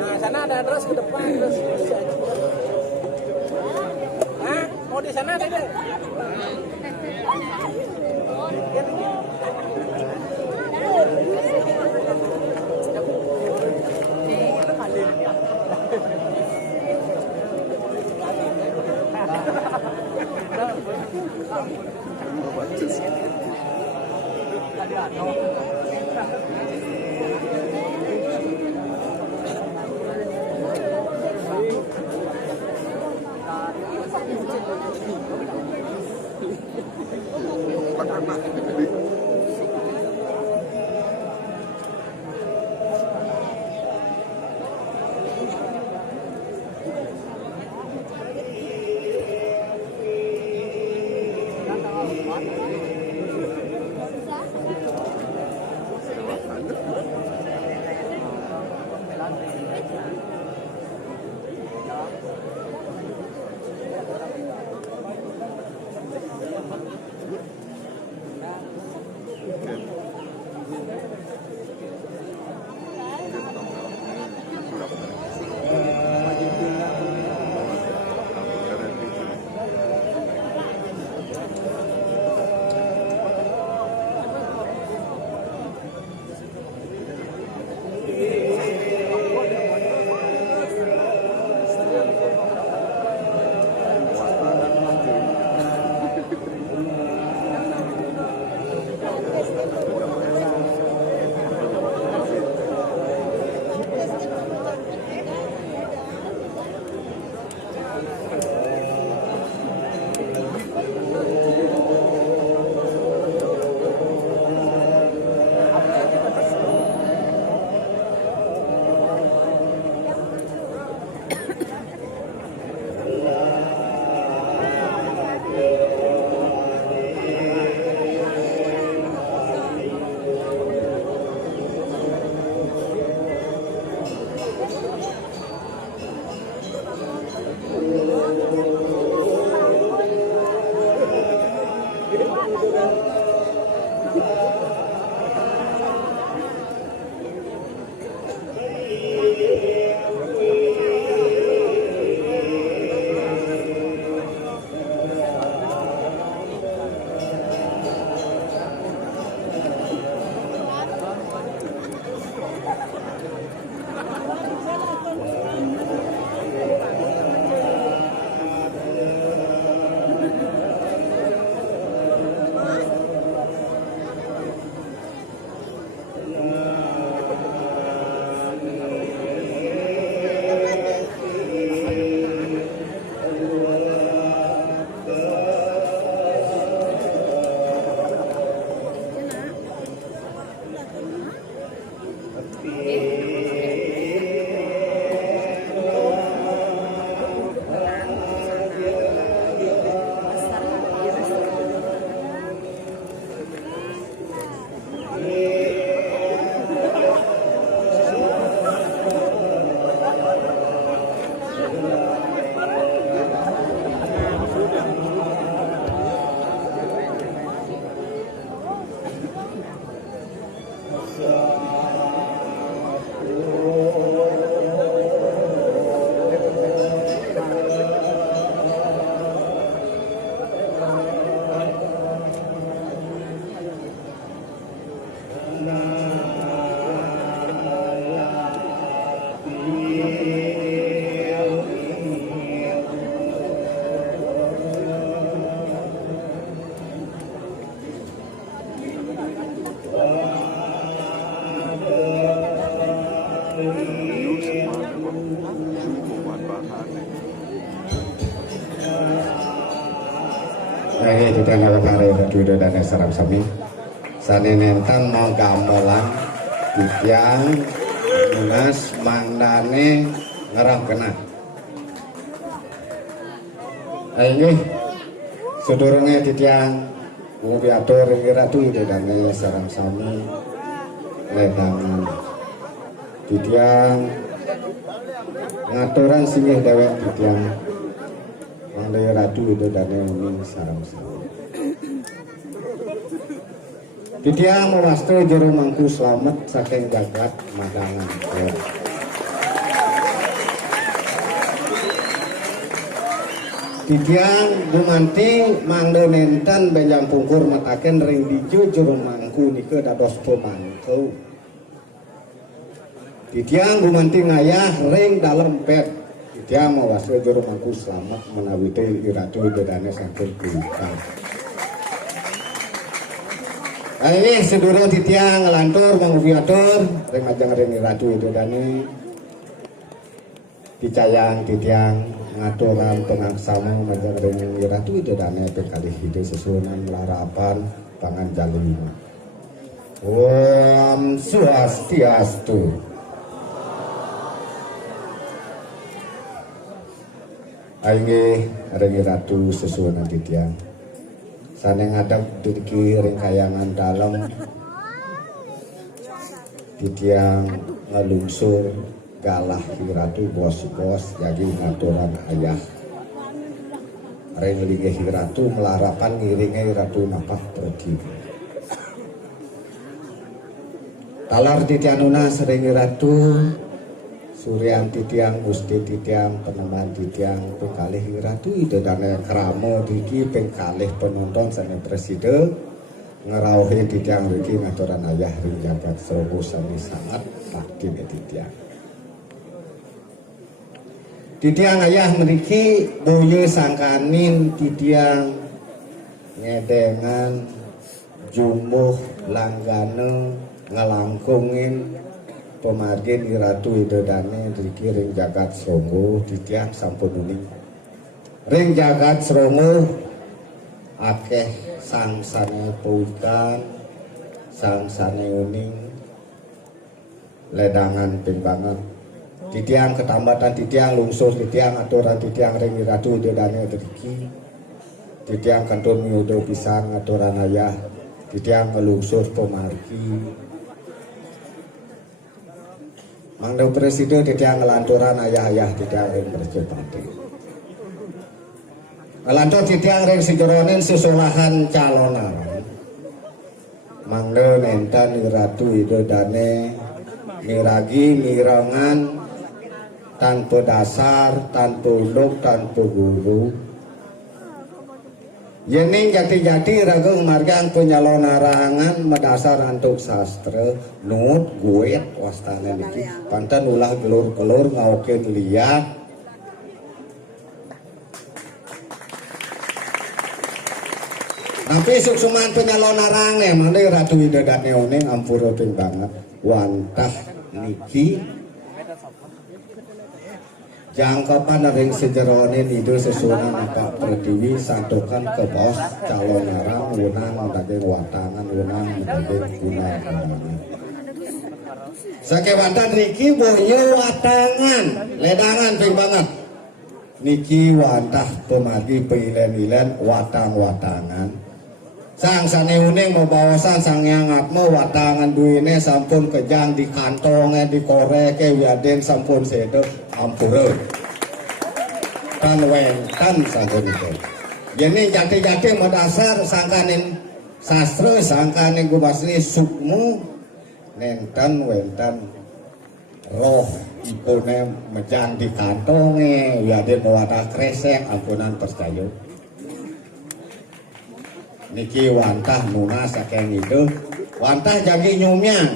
Nah, sana ada terus ke depan terus. Hah? Mau di sana deh. Kita ngawakare dua dan sarap sami sane nentan mau gamelan tiang munas mandane ngerang kena ini sedurunge titiang mugi atur ratu dan sarap sami ledangan titiang ngaturan singih dewek titiang mandai ratu dan umi sarap sami Titiang mewastu juru mangku selamat saking jagat madangan. Titiang gumanti mangdo nenten benjang pungkur mataken ring diju juru mangku nike dados pemangku. Titiang gumanti ngayah ring dalam pet. Titiang mewastu juru mangku selamat menawiti iratu bedane saking kulikan. Ini sedurung titiang ngelantur mengupiatur ring majang ring ratu itu dani dicayang titiang ngaturan pengaksama menjadi Ratu Widodane pekali hidup sesunan melarapan pangan jalima. Om Swastiastu. Aing ring Ratu sesunan titiang sane ngadap duki ring kayangan dalam titiang ngalungsur galah Ratu bos-bos jadi ngaturan ayah ring linggih Ratu melarapan ngiringi Ratu napak pergi talar titianuna sering Ratu Suryan titiang Gusti titiang peneman titiang pengkalih Ratu Widodane kramo diki pengkalih penonton sane presiden ngerauhin titiang riki ngaturan ayah ring jagat srogo sami sangat bakti titiang titiang ayah meriki boye sangkanin titiang ngedengan jumuh langgane ngelangkungin pemargin Ratu Widodane riki ring jagat srogo titiang sampun uning ring jagat srogo akeh sang sane pautan sang sane uning ledangan pimbangan titiang ketambatan titiang lungsur titiang aturan titiang ring Ratu Widodane riki titiang kantun miudo pisan aturan ayah titiang ngelungsur pemargi Mangdo presiden titiang ngelanturan ayah-ayah titiang ring berjepati ngelantur titiang ring sijeronin susulahan calonan mangdo nenten Ratu Widodane miragi mirangan tanpa dasar tanpa unduk tanpa guru yening jati-jati ragung margang penyalon arangan medasar antuk sastra nut guet wastana niki pantan ulah gelur-gelur ngaukeun liat tapi suksuman penyalon arangan mane Ratu Widodane oning ampura ping banget wantah niki jangkapan ring sejeronin itu sesuai Pak Pertiwi santukan ke bos calon arang wunang mendagang watangan wunang mendagang gunang sakewatan Niki boyo watangan ledangan ping banget Niki wantah pemagi pilen-ilen watang-watangan sang sane uning mau bawasan sang yang atmo watangan duine sampun kejang di kantongnya di koreke wiaden sampun sedo ampura tan wentan sampun itu jadi jati-jati medasar sangkanin sastra sangkanin gubasni sukmu nenten wentan roh ipune mejang di kantongnya wiaden wata kresek ampunan percaya niki wantah nuna saking itu wantah jagi nyumyang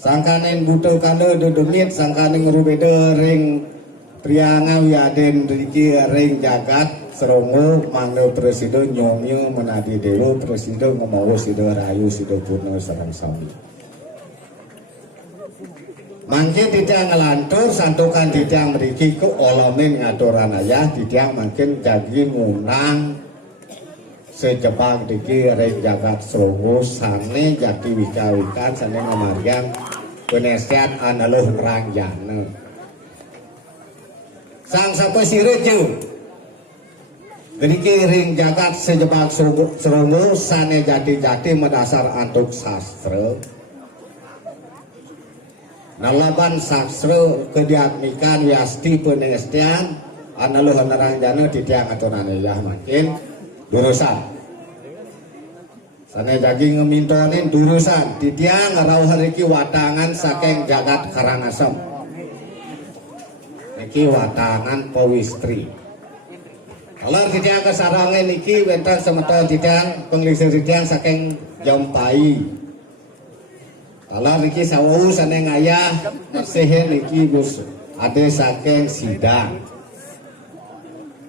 sangkanen butuh kande dudumit sangkanen ngerubede ring prianga wiaden riki ring jagat serongo mangdo presiden nyomyo menadi dewa presiden ngomong sido rayu sido purno sarang sami mungkin tidak ngelantur santukan tidak meriki ke olamin ngaturan ayah tidak mungkin jagi ngunang sejebak diki ring jagat srogo sane jati wika-wikan sane ngamariang penesian analuh ngerangjana sang sapa sireju diki ring jagat sejebak srogo sane jati-jati mendasar antuk sastra nalaban sastra kediatmikan wiasti penesian analuh ngerangjana titiang aturane yah makin durusan sana jagi ngemintonin durusan titiang ngarauhan riki watangan saking jagat Karangasem niki watangan pawistri kalau titiang kesarangnya niki wentan semeton titiang penglisir titiang saking Jampai kalau riki sawu sana ngayah masih niki gus ade saking Sidang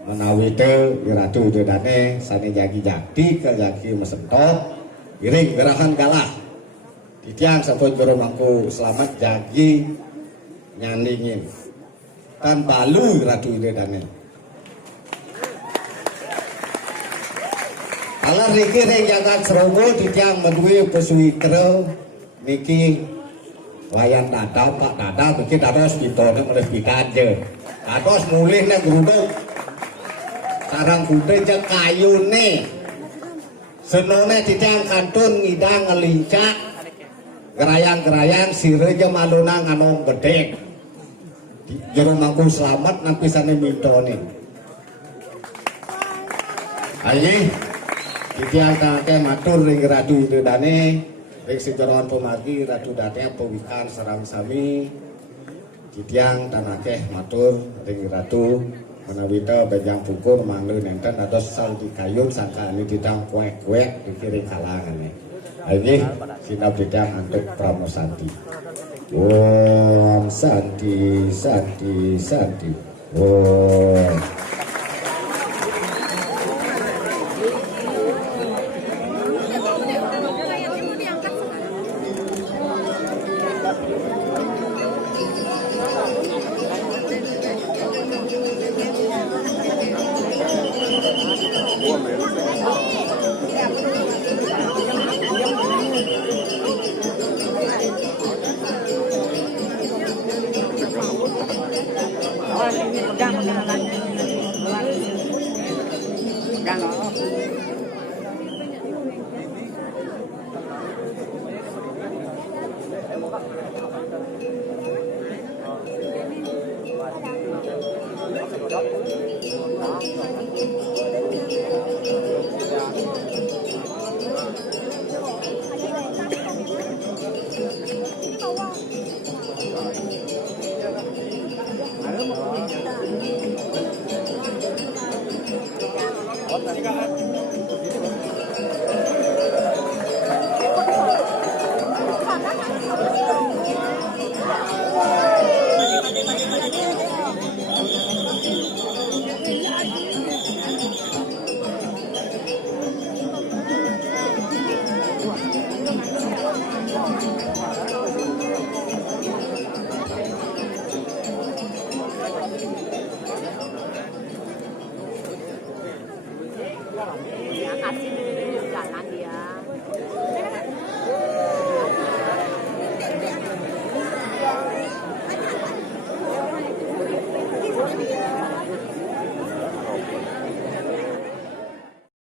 menawi itu Ratu Widodane sane jagi jati ke jagi mesentot iring gerahan galah titiang sampun jero mangku selamat jagi nyandingin kan balu ratu ile dane. Alah niki ring jagat Serogo titiang menduwe pesuwitra niki wayan dada Pak Dada bikin dados pitone oleh pikaje. Dados mulih nek gruduk sarang kude jeung kayune. Senone titiang kantun ngidang ngelincak gerayang-gerayang sire jeung maluna nganong gede. Jero mangku selamat nang pisane mintone. Aye titiang kakek matur ring Ratu Idedane ring sejeroan pemargi Ratu Dane pewikan sareng sami titiang tanakeh matur ring Ratu menawi teh bejang pukur mangleun nenten atos sal dikayun sangka ini titang kuek-kuek dikiring kalangan. Aye sinap titiang antuk pramosanti. Om Santi Santi Santi. Om